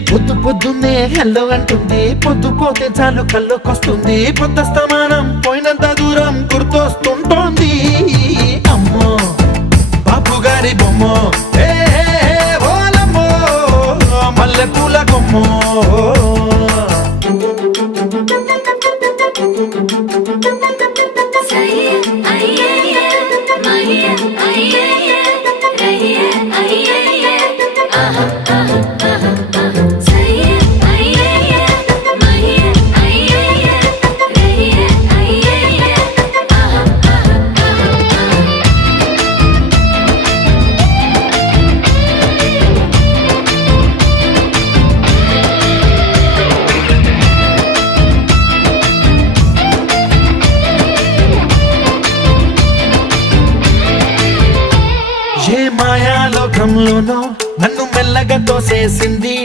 పొద్దు పొద్దున్నే హెల్లో అంటుంది. పొద్దు పోతే చాలు కళ్ళకొస్తుంది. పొద్దు స్థమానం పోయినంత దూరం గుర్తొస్తుంటోంది. అమ్మో బాపు గారి బొమ్మ ఓలమ్మో మల్లె పూల కొమ్మో సయ్య మాయాలోకంలోనో నన్ను మెల్లగా తోసేసింది.